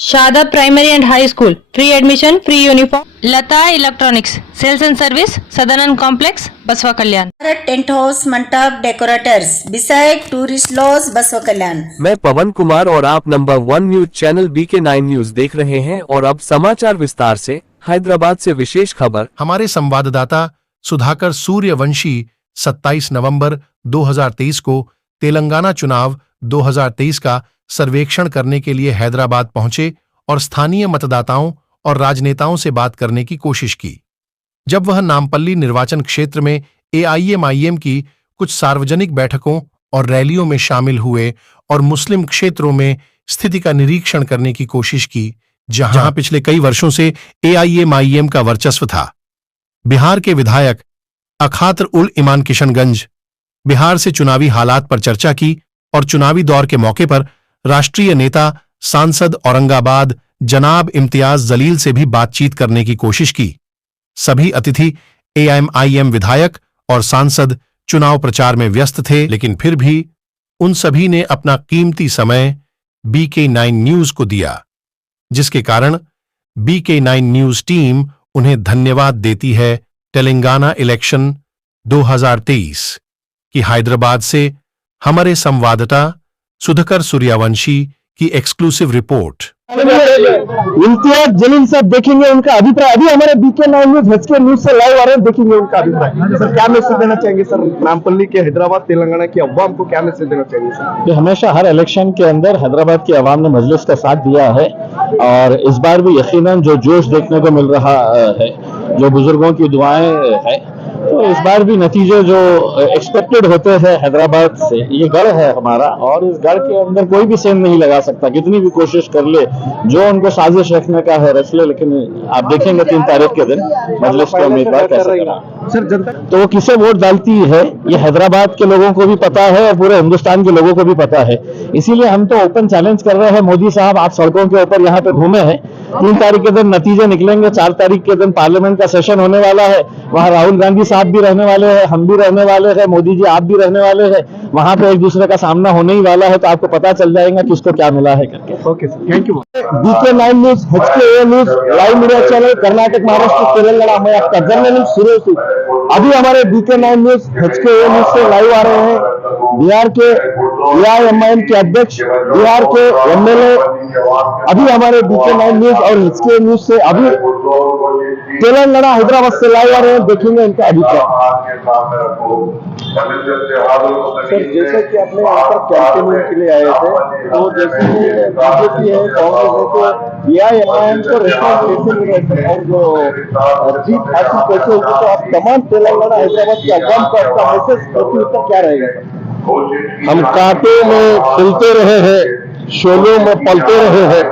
Shada Primary and High School, free admission, free uniform. Lata Electronics, sales and service, Sadanand Complex, Baswa Kalyan. Tent house मंडप decorators beside tourist laws बसवा कल्याण। मैं पवन कुमार और आप number 1 news channel BK9 news देख रहे हैं और अब समाचार विस्तार से। हैदराबाद से विशेष खबर। हमारे संवाददाता सुधाकर सूर्यवंशी 27 नवंबर 2023 को तेलंगाना चुनाव 2023 का सर्वेक्षण करने के लिए हैदराबाद पहुंचे और स्थानीय मतदाताओं और राजनेताओं से बात करने की कोशिश की। जब वह नामपल्ली निर्वाचन क्षेत्र में AIMIM की कुछ सार्वजनिक बैठकों और रैलियों में शामिल हुए और मुस्लिम क्षेत्रों में स्थिति का निरीक्षण करने की कोशिश की, जहां पिछले कई वर्षों से AIMIM का वर्चस्व था। बिहार के विधायक अखातर उल इमान किशनगंज बिहार से चुनावी हालात पर चर्चा की और चुनावी दौर के मौके पर राष्ट्रीय नेता सांसद औरंगाबाद जनाब इम्तियाज जलील से भी बातचीत करने की कोशिश की। सभी अतिथि AIMIM विधायक और सांसद चुनाव प्रचार में व्यस्त थे, लेकिन फिर भी उन सभी ने अपना कीमती समय BK9 न्यूज को दिया, जिसके कारण BK9 न्यूज टीम उन्हें धन्यवाद देती है। तेलंगाना इलेक्शन 2023 की हैदराबाद से हमारे संवाददाता सुधाकर सूर्यवंशी की एक्सक्लूसिव रिपोर्ट। इम्तियाज जलील साहब देखेंगे उनका अभिप्राय। अभी हमारे BK9 न्यूज HK न्यूज से लाइव आ रहे हैं, देखेंगे उनका अभिप्राय। सर क्या मैसेज देना चाहेंगे सर नामपल्ली के हैदराबाद तेलंगाना की अवाम को, क्या मैसेज देना चाहेंगे सर? हमेशा हर इलेक्शन के अंदर हैदराबाद की अवाम ने मजलिस का साथ दिया है और इस बार भी यकीनन जो जोश देखने को मिल रहा है, जो बुजुर्गों की दुआएं हैं, तो इस बार भी नतीजे जो एक्सपेक्टेड होते हैं हैदराबाद से, ये गढ़ है हमारा और इस गढ़ के अंदर कोई भी सेंध नहीं लगा सकता। कितनी भी कोशिश कर ले, जो उनको साजिश रखने का है रच ले, लेकिन आप देखेंगे 3 तारीख के दिन मजलिस के उम्मीदवार कैसे करा सर जनता तो वो किसे वोट डालती है ये हैदराबाद के लोगों को भी पता है और पूरे हिंदुस्तान के लोगों को भी पता है। इसीलिए हम तो ओपन चैलेंज कर रहे हैं, मोदी साहब आप सड़कों के ऊपर यहाँ पे घूमे हैं, 3 तारीख के दिन नतीजे निकलेंगे, 4 तारीख के दिन पार्लियामेंट का सेशन होने वाला है, वहाँ राहुल गांधी साहब भी रहने वाले हैं, हम भी रहने वाले हैं, मोदी जी आप भी रहने वाले हैं, वहाँ पे एक दूसरे का सामना होने ही वाला है, तो आपको पता चल जाएगा किसको क्या मिला है करके। Okay sir, thank you. BK9 news HK news live media channel Karnataka Maharashtra Telangana में आपका जर्नलिस्ट सुरेश। अभी हमारे BK9 न्यूज HK न्यूज से लाइव आ रहे हैं बिहार के AIMIM के अध्यक्ष, बिहार के MLA अभी हमारे BK9 न्यूज और HK न्यूज से अभी तेलंगाना हैदराबाद से लाइव आ रहे हैं, देखेंगे इनका अभिप्राय। सर जैसे कि अपने यहाँ पर कैंपेनिंग के लिए आए थे, तो जैसे कि BJP है, कांग्रेस है, तो AIMIM को रिस्पॉन्स कैसे मिल रहा है और जो जीत हासिल कैसे होगी, तो आप तमाम तेलंगाना हैदराबाद के अवाम को आपका मैसेज प्रति उत्तर क्या रहेगा? हम कांटे में खिलते रहे हैं, शोलों में पलते रहे हैं,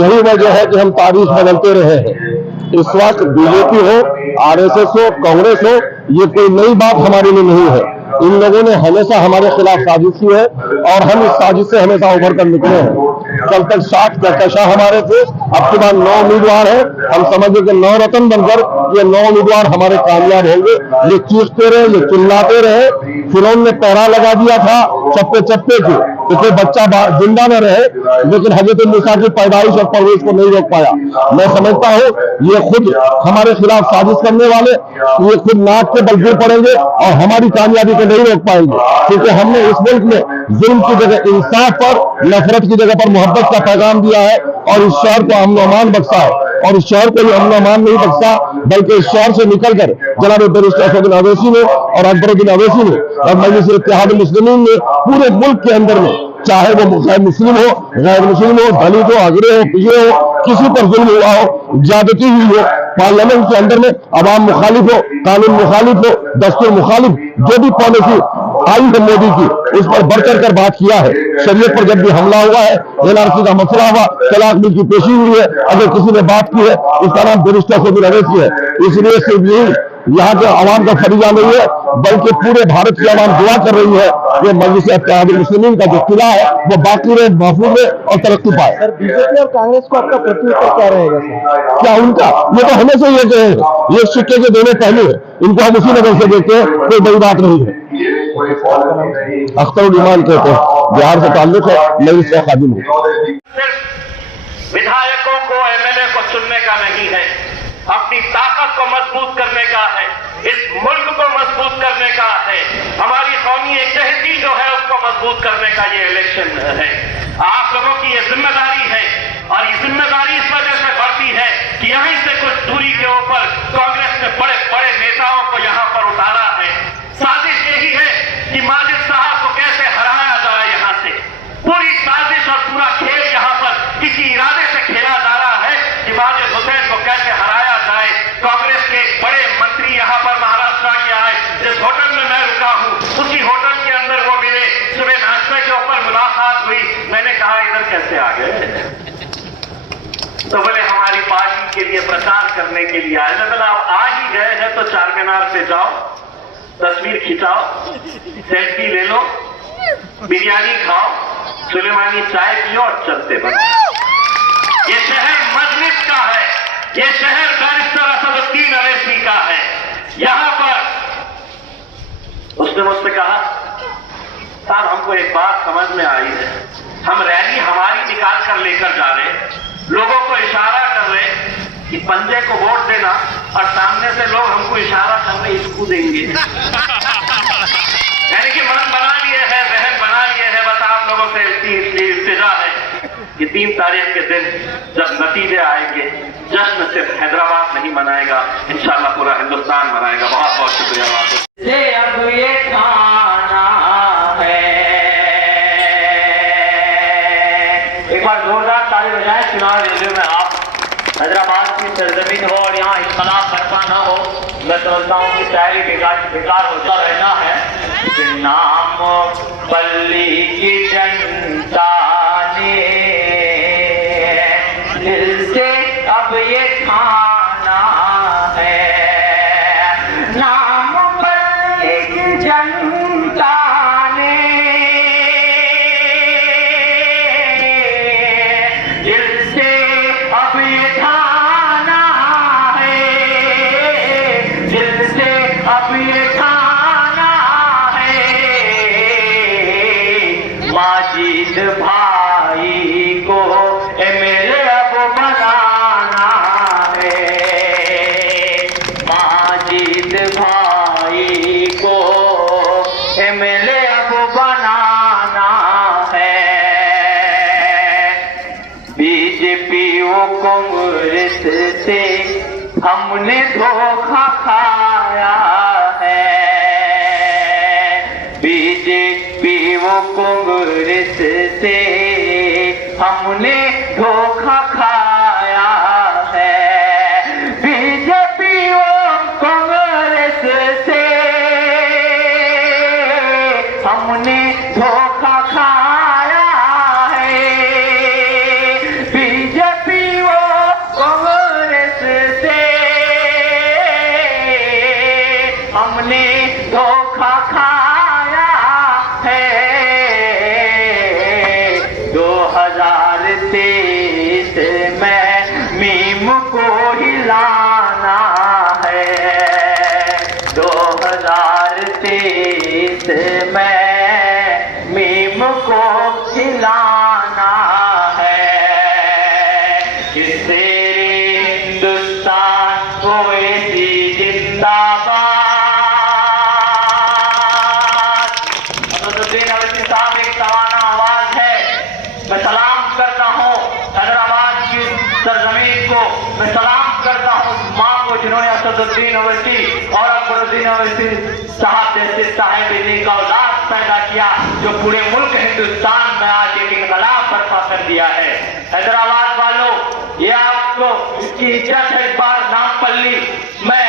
यही वजह है कि हम तारीख बदलते रहे हैं। इस वक्त BJP हो, RSS हो, कांग्रेस हो, ये कोई नई बात हमारे लिए नहीं है। इन लोगों ने हमेशा हमारे खिलाफ साजिश की है और हम इस साजिश से हमेशा उभर कर निकले हैं। कल तक 60 कहकशां हमारे थे, अब के बाद 9 उम्मीदवार हैं। हम समझे कि 9 रत्न बनकर ये 9 उम्मीदवार हमारे कामयाब होंगे। ये चीखते रहे, ये चिल्लाते रहे, फिरौन ने पहरा लगा दिया था चप्पे चप्पे के, तो कोई बच्चा जिंदा न रहे, लेकिन हजरत मूसा की पैदाइश और परवरिश को नहीं रोक पाया। मैं समझता हूँ ये खुद हमारे खिलाफ साजिश करने वाले, ये खुद नाक के बल गिर पड़ेंगे और हमारी कामयाबी को नहीं रोक पाएंगे, क्योंकि हमने इस मुल्क में जुल्म की जगह इंसाफ पर, नफरत की जगह पर मोहब्बत का पैगाम दिया है और इस शहर को अमन अमान बख्शा है। और इस शहर को अमन अमान नहीं बख्शा, बल्कि इस शहर से निकलकर जनाब बैरिस्टर असदुद्दीन अवैसी ने और अकबरुद्दीन अवैसी ने और मजलिस इत्तेहाद मुस्लिमीन ने पूरे मुल्क के अंदर में, चाहे वो मुस्लिम हो, गैर मुस्लिम हो, दलित हो, अगड़े हो, पिछड़े हो, किसी पर जुल्म हुआ हो, ज्यादती हुई हो, पार्लियामेंट के अंदर में अवाम मुखालिफ हो, कानून मुखालिफ हो, दस्तूर मुखालिफ, जो भी पॉलिसी आई है मोदी की, उस पर बढ़ चढ़ कर बात किया है। शरीयत पर जब भी हमला हुआ है, NRC का मसला हुआ, तलाक बिल की पेशी हुई है, अगर किसी ने बात की है उसका नाम बैरिस्टर असदुद्दीन अवैसी है। इसलिए सिर्फ यही यहाँ के आवाम का फरीजा नहीं है, बल्कि पूरे भारत की आवाम दुआ कर रही है कि मजलिस इत्तेहाद मुस्लिमीन का जो किला है वो बाकी रहे, महफूज रहे और तरक्की पाए। सर BJP और कांग्रेस को आपका प्रत्युत्तर क्या रहेगा सर? क्या उनका, ये तो हमेशा ये कहे ये सिक्के के दोनों पहलू है, इनको हम उसी नजर से देखते हैं, कोई बड़ी बात नहीं है। अख्तर उल इमान कहते हैं, बिहार से ताल्लुक है, मैं इसका खादिम हूँ। विधायक विधायकों को, एमएलए को चुनने का नहीं है, अपनी ताकत को मजबूत करने का है, इस मुल्क को मजबूत करने का है, हमारी कौमी एकजहती जो है उसको मजबूत करने का ये इलेक्शन है। आप लोगों की ये जिम्मेदारी है और ये जिम्मेदारी इस वजह से बढ़ती है कि यहीं से कुछ दूरी के ऊपर कांग्रेस ने बड़े बड़े नेताओं को यहां पर उतारा है। साजिश यही है कि माजिद साहब को कैसे हराया जाए, यहां से पूरी साजिश और पूरा खेल यहां पर किसी इरादे से खेला जा रहा है कि माजिद हुसैन को कैसे हराया जाए। कांग्रेस के एक बड़े मंत्री यहां पर महाराष्ट्र के आए, जिस होटल में मैं रुका हूं उसी होटल के अंदर वो मिले, सुबह नाश्ते के ऊपर मुलाकात हुई, मैंने कहा इधर कैसे आ गए? तो बोले हमारी पार्टी के लिए प्रचार करने के लिए आए। मैं बोला आप आ ही गए हैं तो चार मीनार पे जाओ, तस्वीर खिंचाओ, सेल्फी ले लो, बिरयानी खाओ, सुलेमानी चाय पियो और चलते बनो। ये शहर मजलिस का है, ये शहर बैरिस्टर असदुद्दीन अवैसी का है। यहां पर उसने मुझसे कहा साहब हमको एक बात समझ में आई है, हम रैली हमारी निकाल कर लेकर जा रहे हैं, लोगों को इशारा कर रहे कि पंजे को वोट देना, और सामने से लोग हमको इशारा कर रहे इसको देंगे। यानी कि मन बना लिए है, जहन बना लिए है। बस आप लोगों से इल्तिजा है कि 3 तारीख के दिन जब नतीजे आएंगे, जश्न सिर्फ हैदराबाद नहीं मनाएगा, इंशाल्लाह पूरा हिंदुस्तान मनाएगा। बहुत बहुत शुक्रिया। अब ये खाना है, एक बार जोरदार ताली बजाएं चुनाव रेडियो में। आप हैदराबाद की सरजमीन हो और यहाँ इख्तलाफ बरपा न हो, मैं समझता हूँ कि शायरी बेकार होता रहना है। नाम पल्ली की जनता ने दिल से अब ये खाना है, नाम पल्ली की जनता ने दिल से अब ये खाना है, दिल से अब ये खाना है। माजिद भाई को एमएलए अब बनाना है, माजिद भाई को एमएलए अब बनाना है। बीजेपी और कांग्रेस से हमने धोखा खाया है, बीजेपी और कांग्रेस से हमने धोखा खाया है, बीजेपी और कांग्रेस से हमने धोखा खाया है, बीजेपी और कांग्रेस से हमने धोखा खाया है। 2023 में मीम को हिलाना है, 2023 में मीम को हिलाना है। इससे हिंदुस्तान को ऐसी जिंदाबाद। असदुद्दीन अवैसी साहब एक तवाना आवाज है। मैं सलाम करता हूँ हैदराबाद की सरजमीन को, मैं सलाम करता हूँ माँ को जिन्होंने असदुद्दीन अवैसी और अकबरुद्दीन अवैसी साहब जैसे साहिब दीन का औलाद पैदा किया, जो पूरे मुल्क हिंदुस्तान में आज एक इनकलाब बर्पा कर दिया है। हैदराबाद वालों, ये आपको इसकी इज्जत है। इस बार नामपल्ली में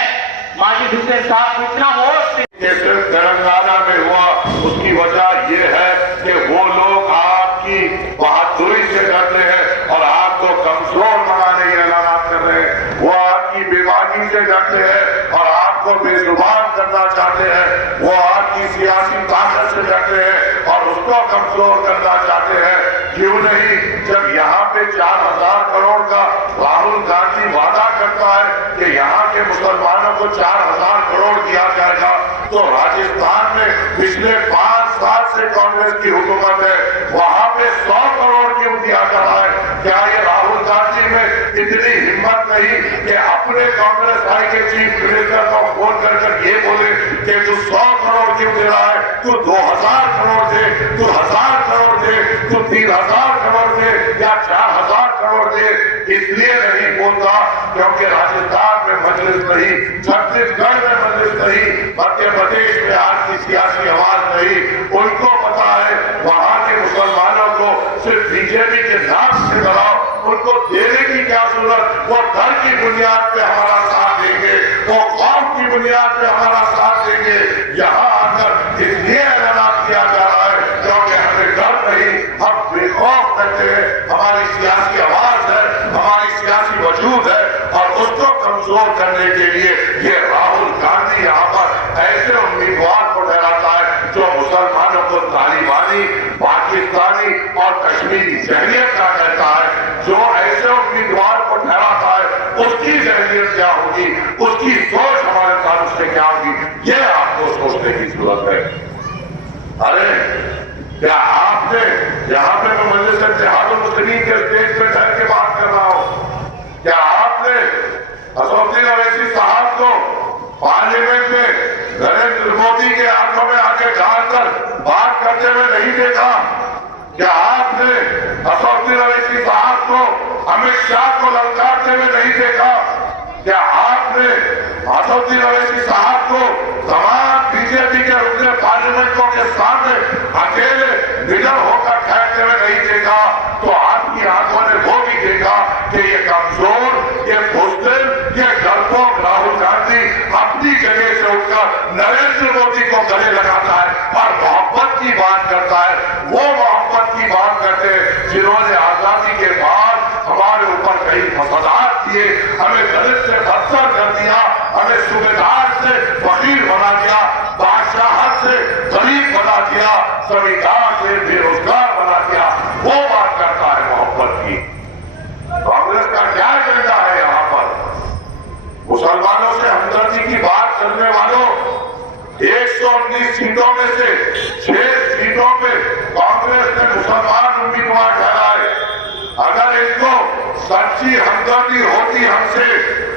माजिद हुसैन साहब को इतना वोट सिर्फ तेलंगाना में हुआ, उसकी वजह यह है कि वो लोग आपकी बहादुरी से डरते हैं और आपको कमजोर बनाने के ऐलान कर रहे हैं। वो आपकी बेबाकी से डरते हैं और आपको बेजुबान करना चाहते हैं। वो आपकी सियासी ताकत से डरते हैं और उसको कमजोर करना चाहते हैं। क्यों नहीं, जब यहाँ पे 4000 करोड़ का राहुल गांधी वादा करता है कि यहाँ के मुसलमानों को 4000 करोड़ दिया जाएगा, तो राजस्थान में पिछले 5 साल से कांग्रेस की हुकूमत है, वहां पे 100 करोड़ क्यों दिया जा रहा है? क्या ये राहुल गांधी में इतनी हिम्मत नहीं कि अपने कांग्रेस भाई के चीफ मिनिस्टर को फोन कर ये बोले कि तू 100 करोड़ क्यों दे रहा है, तू 2000 करोड़ दे, तू 1000 करोड़ दे, तू 3000 करोड़ दे या 4000 करोड़ दे। इसलिए नहीं बोलता क्योंकि राजस्थान में मजलिस नहीं, छत्तीसगढ़ में मजलिस नहीं, मध्य प्रदेश में आज की सियासी आवाज नहीं। उनको पता है वहां के मुसलमानों को सिर्फ बीजेपी के नाम से डराओ, उनको देने की क्या जरूरत, वो घर की बुनियाद पे हमारा साथ देंगे, वो कौम की बुनियाद पे हमारा साथ देंगे। यहाँ आकर इसलिए ऐलान किया जा रहा है क्योंकि हमें डर नहीं, हम बेखौफ करते हैं, हमारी सियासी आवाज है, हमारी सियासी वजूद है और उसको कमजोर करने के लिए ये राहुल गांधी यहाँ पर ऐसे उम्मीदवार को ठहराता है जो मुसलमानों को तालिबानी, पाकिस्तानी और कश्मीरी जहनियत का कहता है। जो ऐसे उम्मीदवार को ठहराता है उसकी जहनियत क्या होगी, उसकी सोच हमारे ताल्लुक से क्या होगी, ये आपको सोचने की जरूरत है। अरे क्या आपने यहाँ पे मैं मजलिस इत्तेहाद मुस्लिमीन के स्टेज पे ठहर के बात कर रहा हूं, क्या आपने असदुद्दीन अवैसी साहब को पार्लियामेंट में नरेंद्र मोदी के आंखों में आके डालकर बात करते हुए नहीं देखा? क्या आपने असदुद्दीन अवैसी साहब को अमित शाह को ललकारते हुए नहीं देखा? क्या आपने असदुद्दीन अवैसी साहब को तमाम बीजेपी के रुकने पार्लियामेंटों के सामने अकेले निडर होकर ठहरते हुए नहीं देखा? तो आपकी आंखों ने वो भी देखा कि ये कमजोर, ये बुज़दिल, ये डरपोक राहुल गांधी अपनी जगह से उठकर नरेंद्र मोदी को गले लगाता है और मोहब्बत की बात करता है। वो मोहब्बत की बात करते हैं जिन्होंने आजादी के बाद हमारे ऊपर कई फसादात किए, हमें दलित से बदतर कर दिया, हमें सूबेदार से फकीर बना दिया, बादशाहत से गरीब बना दिया, जमींदार से बेरोजगार बना दिया। वो बात करता है मोहब्बत की। कांग्रेस का क्या एजेंडा है यहाँ पर? मुसलमानों से हमदर्दी की बात करने वालों, 119 सीटों में से 6 सीटों पे कांग्रेस ने मुसलमान उम्मीदवार ठहराए। अगर इनको सच्ची हमदर्दी होती हमसे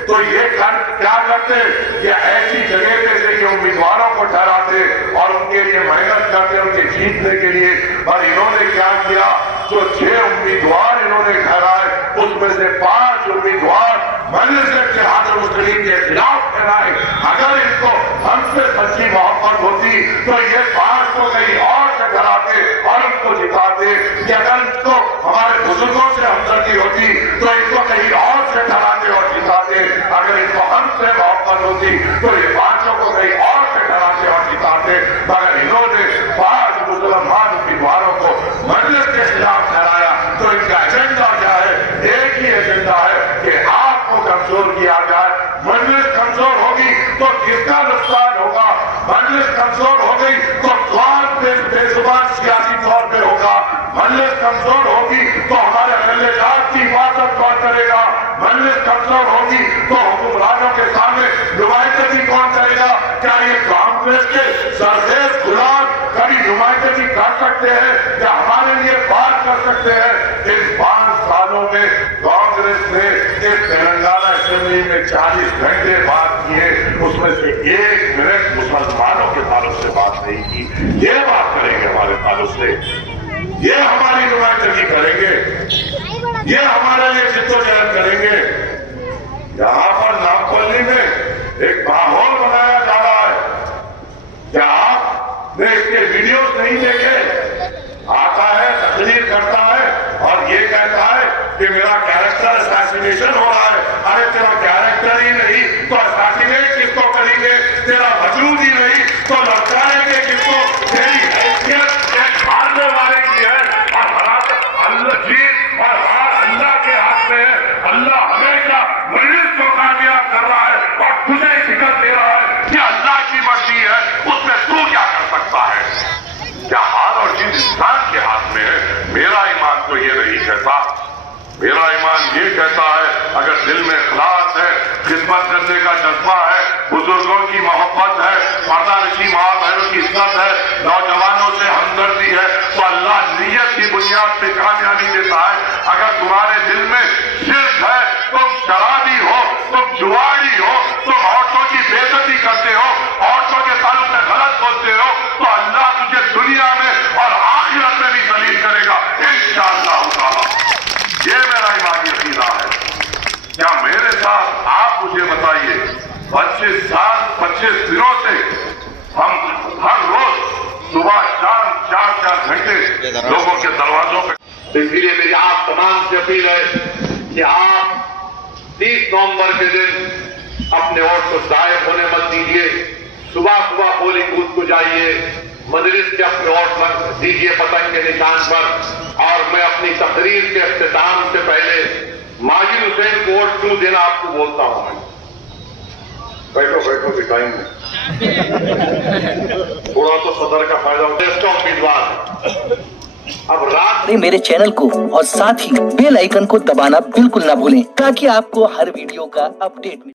तो ये क्या करते, ये ऐसी जगह पे से ये उम्मीदवारों को ठहराते और उनके लिए मेहनत करते उनके जीतने के लिए। और इन्होंने क्या किया, जो 6 उम्मीदवार इन्होंने ठहराए उसमें से 5 उम्मीदवार मजलिस इत्तेहाद मुस्लिमीन के खिलाफ ठहराए। अगर इनको हमसे सच्ची मोहब्बत होती तो ये 5 को कहीं और से ठहराते और उनको जिताते। कि अगर इनको हमारे बुजुर्गों से हमदर्दी होती तो इनको कहीं और से ठहराते और जिताते। अगर इनको हमसे मोहब्बत होती तो ये 5 को कहीं और से ठहराते और जिताते। मगर इन्होंने 5 मुसलमान उम्मीदवारों को मजलिस के खिलाफ ठहराया। तो इनका एजेंडा क्या है? एक ही एजेंडा है कि आपको कमजोर किया जाए। मजलिस कमजोर होगी तो किसका नुकसान होगा? मजलिस कमजोर हो गई तो कौन बेजुबान सियासी तौर पे होगा? मजलिस कमजोर होगी तो हमारे अहले-ए-जात की हिफाजत कौन करेगा? मजलिस कमजोर होगी तो हुक्मरानों के सामने नुमाइंदगी कौन करेगा? क्या ये कांग्रेस के सरदेश गुलाम कभी नुमाइंदगी कर सकते हैं या हमारे लिए बात कर सकते हैं? इन 5 सालों में कांग्रेस ने इस तेलंगाना असेंबली में 40 घंटे बात किए, उसमें से 1 मिनट मुसलमानों के ताल्लुक से बात नहीं की। ये बात करेंगे हमारे ताल्लुक से, ये हमारी नुमाइंदगी करेंगे, ये हमारे लिए जिद्दोजहद करेंगे। यहाँ पर नामपल्ली में एक माहौल बनाया जा रहा है। क्या आपने इसके वीडियोस नहीं देखे? आता है, तकरीर करता है और ये कहता है कि मेरा कैरेक्टर असैसिनेशन हो रहा है। अरे तेरा कैरेक्टर ही नहीं तो असैसिनेट किसको करेंगे? तेरा वजूद ही नहीं तो लड़काएंगे किसको? तेरी हैसियत एक मारने वाले की है और अल्लाह जीत और हार अल्लाह के हाथ में है। अल्लाह हमेशा मजलिस को कामयाब कर रहा है और तुझे शिकस्त दे रहा है कि अल्लाह की मर्जी है, उसमें तू क्या कर सकता है? क्या हार और जीत इंसान के हाथ में है? मेरा ईमान तो ये नहीं कहता। मेरा ईमान ये कहता है अगर दिल में इखलास है, खिदमत करने का जज्बा है, बुजुर्गों की मोहब्बत है, मर्दानशी माँ बहनों की इज्जत है, नौजवानों से हमदर्दी है, तो अल्लाह नियत की बुनियाद पे कामयाबी देता है। अगर तुम्हारे दिल में शिर्क है तो 25 दिनों से हम हर रोज सुबह 4 घंटे लोगों के दरवाजों पे। इसलिए मेरी आप तमाम से अपील है कि आप 30 नवंबर के दिन अपने वोट को जाहिर होने मत दीजिए। सुबह पोलिंग बूथ को जाइए, मजलिस के अपने वोट दीजिए पतंग के निशान पर। और मैं अपनी तकरीर के इख्तिताम से पहले माजिद हुसैन को वोट क्यों देना आपको बोलता हूं। मैं बैठो भी टाइम में थोड़ा तो सदर का फायदा उम्मीदवार है। अब रात मेरे चैनल को और साथ ही बेल आइकन को दबाना बिल्कुल ना भूलें ताकि आपको हर वीडियो का अपडेट मिले।